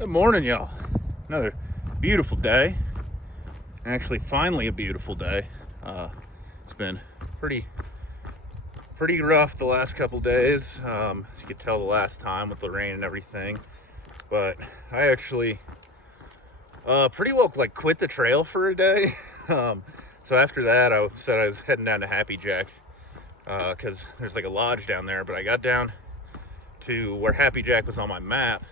Good morning, y'all. Another beautiful day. Actually, finally a beautiful day. It's been pretty rough the last couple days. As you could tell the last time with the rain and everything. But I actually pretty well quit the trail for a day. So after that, I said I was heading down to Happy Jack because there's a lodge down there. But I got down to where Happy Jack was on my map.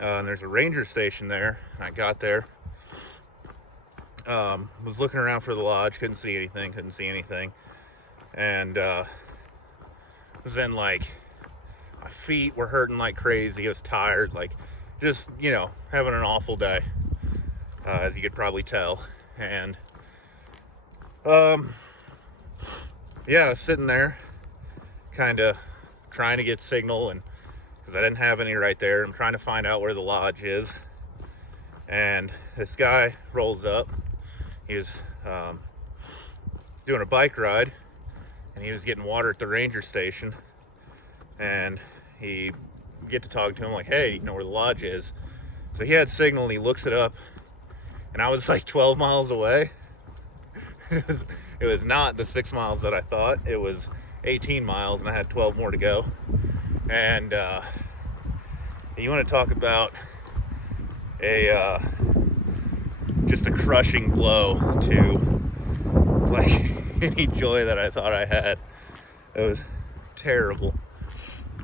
And there's a ranger station there. I got there, was looking around for the lodge, couldn't see anything, and was then my feet were hurting like crazy. I was tired, just having an awful day, as you could probably tell. And yeah, I was sitting there kind of trying to get signal, and because I didn't have any right there. I'm trying to find out where the lodge is. And this guy rolls up. He was doing a bike ride, and he was getting water at the ranger station. And he get to talk to him like, hey, you know where the lodge is? So he had signal, and he looks it up. And I was 12 miles away. It was not the 6 miles that I thought. It was 18 miles, and I had 12 more to go. And you want to talk about just a crushing blow to any joy that I thought I had. It was terrible.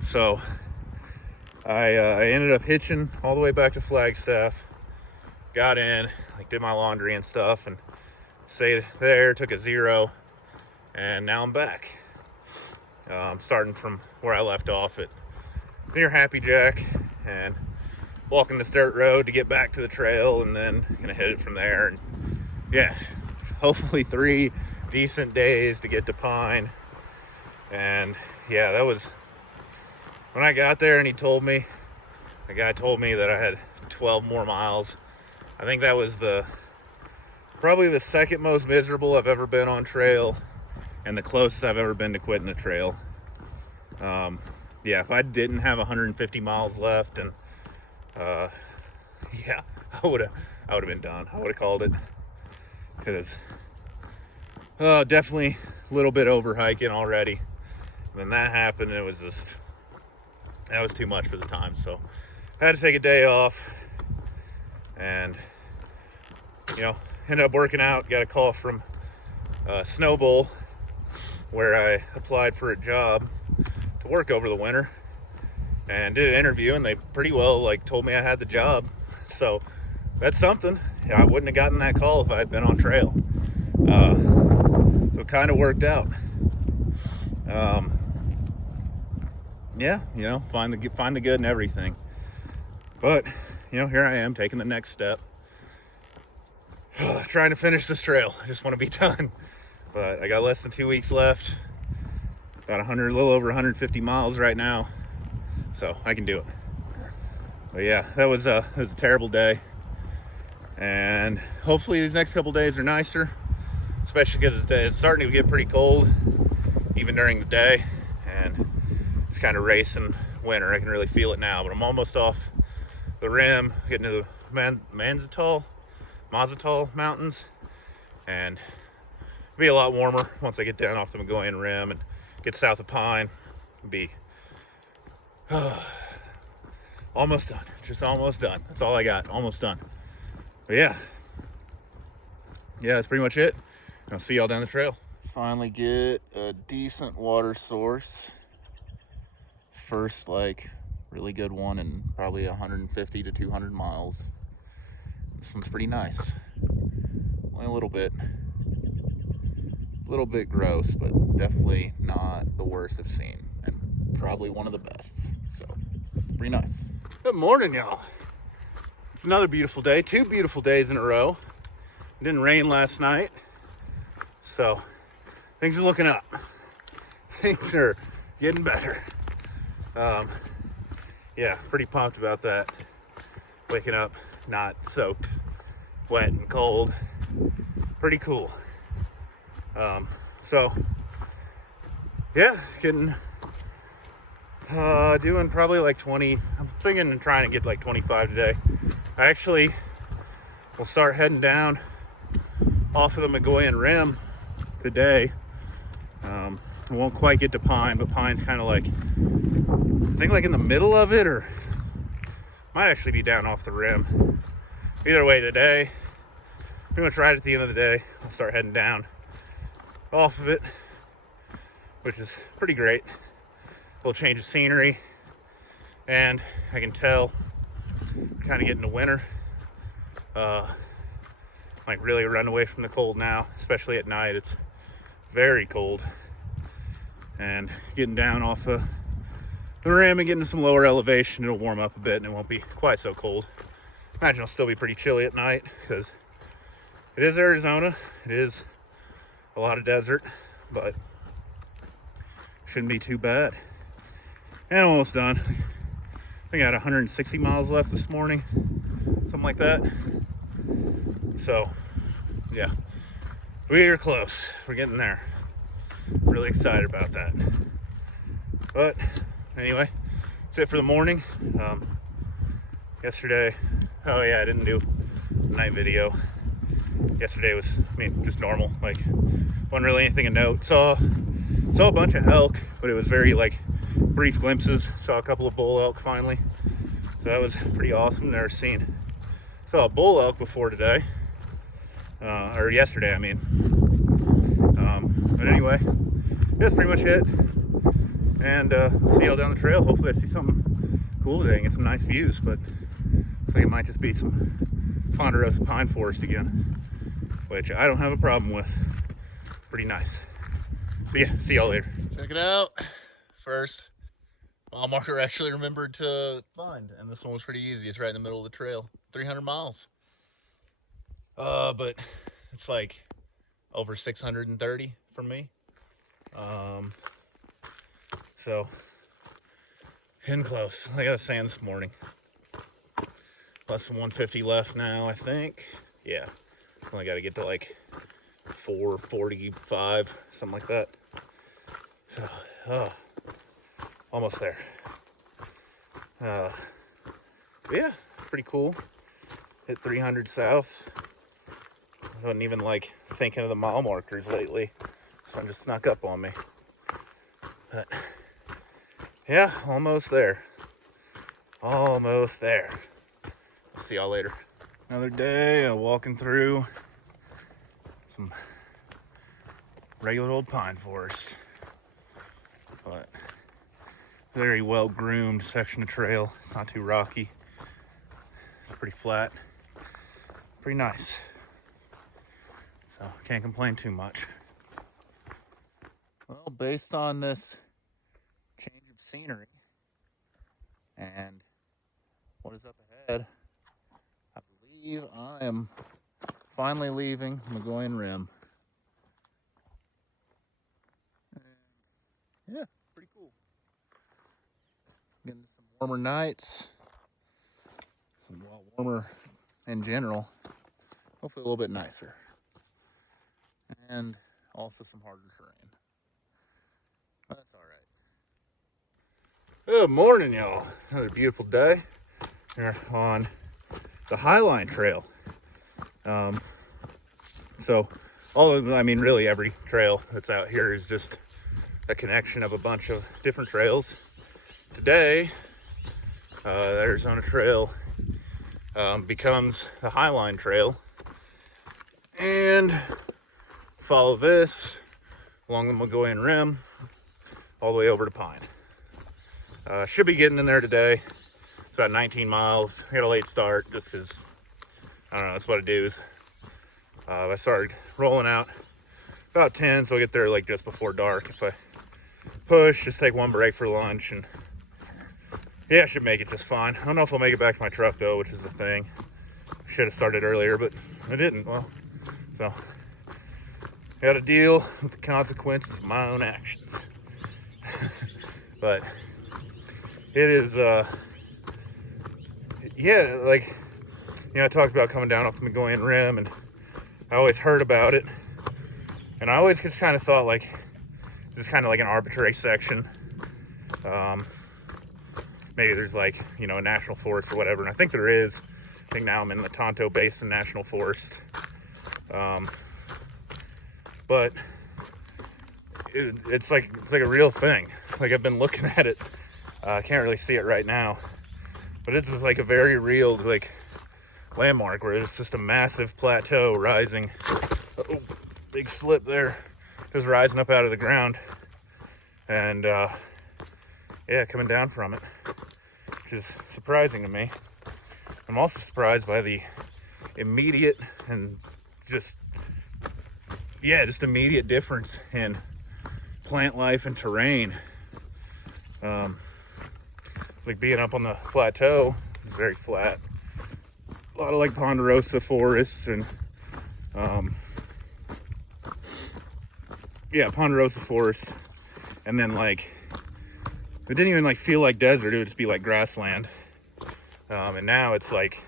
So I ended up hitching all the way back to Flagstaff, got in, did my laundry and stuff, and stayed there, took a zero, and now I'm back. I'm starting from where I left off at near Happy Jack and walking this dirt road to get back to the trail, and then gonna hit it from there. And yeah, hopefully 3 decent days to get to Pine. And yeah, that was when I got there, and the guy told me that I had 12 more miles. I think that was probably the second most miserable I've ever been on trail, and the closest I've ever been to quitting a trail. Yeah, if I didn't have 150 miles left, and yeah, I would have been done. I would have called it, because definitely a little bit over hiking already. When that happened, that was too much for the time. So I had to take a day off, and ended up working out. Got a call from Snowbowl, where I applied for a job to work over the winter, and did an interview, and they pretty well told me I had the job. So that's something. I wouldn't have gotten that call if I had been on trail. So it kind of worked out. Yeah, find the good in everything. But here I am taking the next step, trying to finish this trail. I just want to be done. But I got less than 2 weeks left. About a little over 150 miles right now, so I can do it. But yeah, that was a terrible day, and hopefully these next couple days are nicer, especially because it's starting to get pretty cold, even during the day, and it's kind of racing winter. I can really feel it now, but I'm almost off the rim, getting to the Mazatol Mountains, and be a lot warmer once I get down off the Magoyan Rim and get south of Pine. Be almost done. Just almost done. That's all I got. Almost done. But yeah, that's pretty much it. I'll see y'all down the trail. Finally get a decent water source. First really good one in probably 150 to 200 miles. This one's pretty nice. Only a little bit gross, but definitely not the worst I've seen, and probably one of the best. So pretty nice. Good morning, y'all. It's another beautiful day. 2 beautiful days in a row. It didn't rain last night, so things are looking up. Things are getting better. Yeah, pretty pumped about that. Waking up not soaked, wet and cold. Pretty cool. So yeah, getting Doing probably like 20. I'm thinking and trying to get like 25 today. I actually will start heading down off of the McGoyan Rim today. I won't quite get to Pine, but Pine's kind of like, I think like in the middle of it, or might actually be down off the rim. Either way, today, pretty much right at the end of the day, I'll start heading down off of it, which is pretty great. A little change of scenery, and I can tell we're kind of getting to winter. Like really run away from the cold now, especially at night. It's very cold, and getting down off the rim and getting to some lower elevation, it'll warm up a bit and it won't be quite so cold. Imagine it'll still be pretty chilly at night because it is Arizona. It is a lot of desert, but shouldn't be too bad. And I'm almost done. I think I had 160 miles left this morning, something like that. So, yeah, we're close. We're getting there. Really excited about that. But anyway, that's it for the morning. Yesterday, oh yeah, I didn't do a night video. Yesterday was, just normal. Like, wasn't really anything of note. Saw a bunch of elk, but it was very like brief glimpses. Saw a couple of bull elk finally. So that was pretty awesome. Saw a bull elk before today. Or yesterday, But anyway, that's pretty much it. And I'll see y'all down the trail. Hopefully I see something cool today and get some nice views. But I think it might just be some ponderosa pine forest again, which I don't have a problem with. Pretty nice. But yeah, see y'all later. Check it out. First mile marker I actually remembered to find, and this one was pretty easy. It's right in the middle of the trail. 300 miles. But it's like over 630 from me. So getting close. Like I was saying this morning, less than 150 left now, I think. Yeah, only got to get to like 445, something like that. So, almost there. Yeah, pretty cool. Hit 300 south. I wasn't even like thinking of the mile markers lately, so it just snuck up on me. But yeah, almost there. Almost there. See y'all later. Another day of walking through some regular old pine forest, but very well groomed section of trail. It's not too rocky. It's pretty flat. Pretty nice. So can't complain too much. Well, based on this change of scenery and what is up ahead, I believe I am finally leaving McGoyan Rim. And yeah, pretty cool. Getting some warmer nights, some warmer in general, hopefully a little bit nicer, and also some harder terrain. That's all right. Good morning, y'all. Another beautiful day here on the Highline Trail. So really every trail that's out here is just a connection of a bunch of different trails. Today, the Arizona Trail becomes the Highline Trail, and follow this along the McGoyan Rim all the way over to Pine. Should be getting in there today. It's about 19 miles. I got a late start just because, I don't know, that's what it is. I started rolling out about 10, so I'll get there like just before dark. If I push, just take one break for lunch, and yeah, I should make it just fine. I don't know if I'll make it back to my truck though, which is the thing. Should have started earlier, but I didn't. Well, so got to deal with the consequences of my own actions. But it is, yeah, like, I talked about coming down off the McGoyan Rim, and I always heard about it, and I always just kind of thought like this is kind of like an arbitrary section. maybe there's like, you know, a national forest or whatever. And I think there is. I think now I'm in the Tonto Basin National Forest. But it's like a real thing. Like, I've been looking at it. I can't really see it right now, but it's just like a very real like landmark where it's just a massive plateau rising. Oh, big slip there, just rising up out of the ground, and yeah, coming down from it, which is surprising to me. I'm also surprised by the immediate and just immediate difference in plant life and terrain. It's like being up on the plateau, it's very flat. A lot of like ponderosa forests and ponderosa forests, and then like it didn't even like feel like desert, it would just be like grassland. And now it's like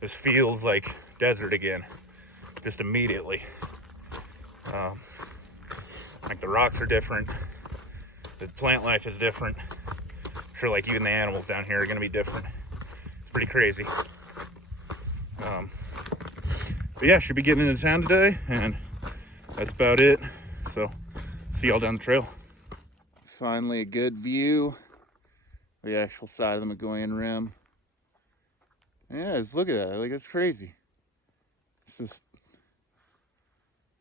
this feels like desert again, just immediately. Like the rocks are different, the plant life is different. I'm sure like even the animals down here are gonna be different. It's pretty crazy. But yeah, should be getting into town today, and that's about it. So see y'all down the trail. Finally a good view of the actual side of the Magoyan Rim. Yeah, just look at that, like that's crazy. It's just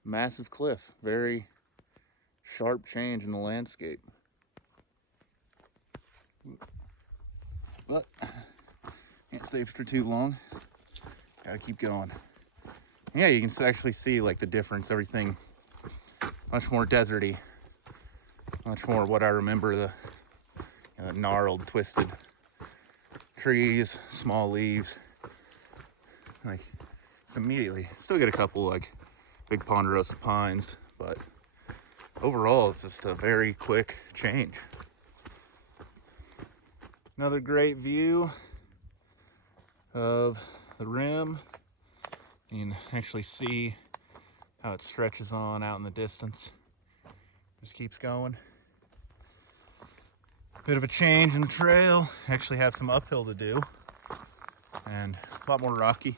massive cliff, very sharp change in the landscape. But can't stay for too long, gotta keep going. Yeah, you can actually see like the difference, everything much more deserty, much more what I remember, the gnarled, twisted trees, small leaves. Like, it's immediately, still get a couple like big ponderosa pines, but overall it's just a very quick change. Another great view of the rim. You can actually see how it stretches on out in the distance. Just keeps going. Bit of a change in the trail. Actually have some uphill to do, and a lot more rocky,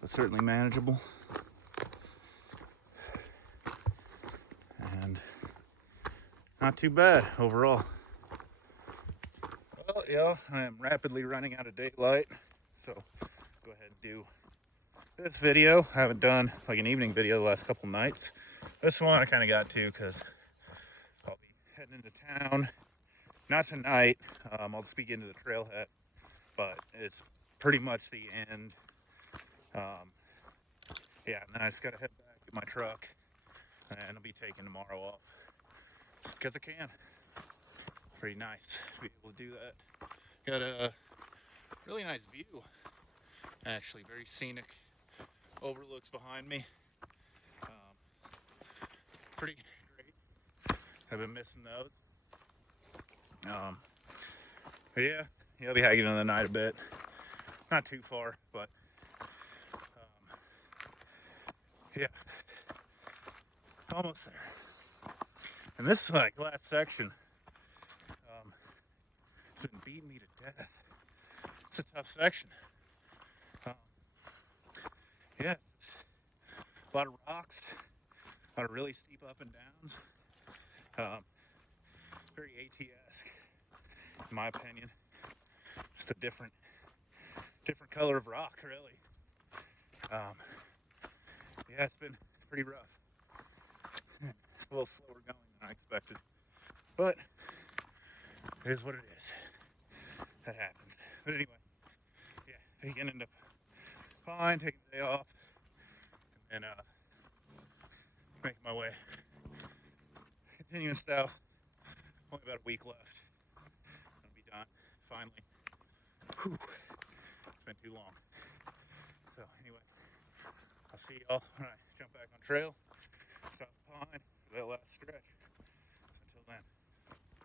but certainly manageable. And not too bad overall. Well, yeah, I am rapidly running out of daylight, so go ahead and do this video. I haven't done like an evening video the last couple nights. This one I kind of got to because I'll be heading into town. Not tonight. I'll just be getting to the trailhead, but it's pretty much the end. Yeah, and then I just gotta head back to my truck, and I'll be taking tomorrow off just because I can. Pretty nice to be able to do that. Got a really nice view, actually, very scenic overlooks behind me. Pretty great. I've been missing those. But yeah, I'll be hiking in the night a bit. Not too far, but yeah, almost there. And this like last section, it's been beating me to death. It's a tough section. Yeah, it's a lot of rocks, a lot of really steep up and downs. Very AT-esque, in my opinion. Just a different color of rock, really. Yeah, it's been pretty rough. It's a little slower going than I expected, but it is what it is. That happens. But anyway, yeah, beginning to fine, taking the day off, and making my way, continuing south. Only about a week left. I'll be done, finally. Whew. It's been too long. So anyway, I'll see y'all when I jump back on trail, South Pine, for that last stretch.